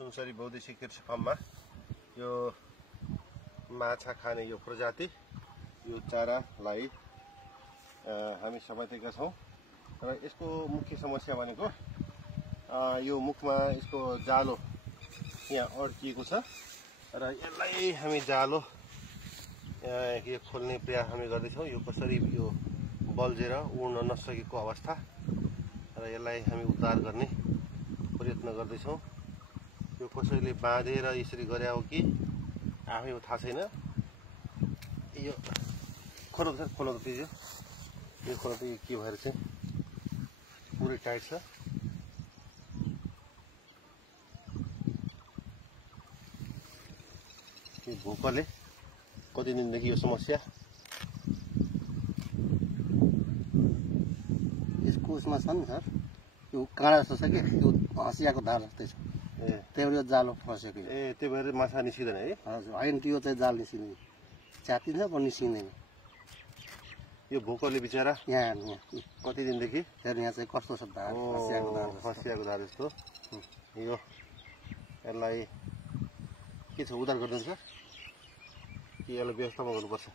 सुनसरी बहुदेशी कृषि फार्ममा यो माछा खाने यो प्रजाति यो चारालाई हामी समातेका छौं र यसको मुख्य समस्या भनेको यो मुखमा यसको जालो यहाँ अड्किएको छ र यसलाई हामी जालो यो खोल्ने प्रयास हामी गर्दैछौं। यो कसरी यो बल्झेर उड्न नसकेको अवस्था र यसलाई हामी उद्धार गर्ने प्रयत्न गर्दैछौं। यो कसैले बाँधेर यसरी गरे हो कि आफै थाहा छैन। यो खोलो त तिजो यो खोलो त के भएर चाहिँ पुरै टाइट छ। यो भोकले कति दिनदेखि यो समस्या यसको उसमा छ नि सर, यो काँडा जस्तो छ कि यो हँसियाको धार जस्तै छ। त्यही भएर जालो फसेको। त्यही भएर माछा निस्किँदैन है। हजुर, होइन त्यो चाहिँ जाल निस्किँदैन, च्यातिन्छ पनि निस्किँदैन। यो भोकले बिचरा यहाँ कति दिनदेखि फेरि यहाँ चाहिँ कस्तो छ धार, हँसियाको धार जस्तो। यो यसलाई के छ, उद्धार गर्नुहुन्छ कि यसलाई व्यवस्थापन गर्नुपर्छ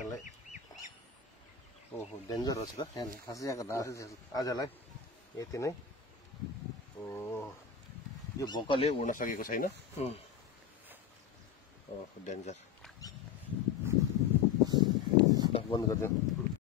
यसलाई? ओहो, डेन्जर रहेछ त हँसियाको धार आजलाई यति नै। यो भोकले उड्न सकेको छैन। डेन्जर। बन्द गरिदिउँ।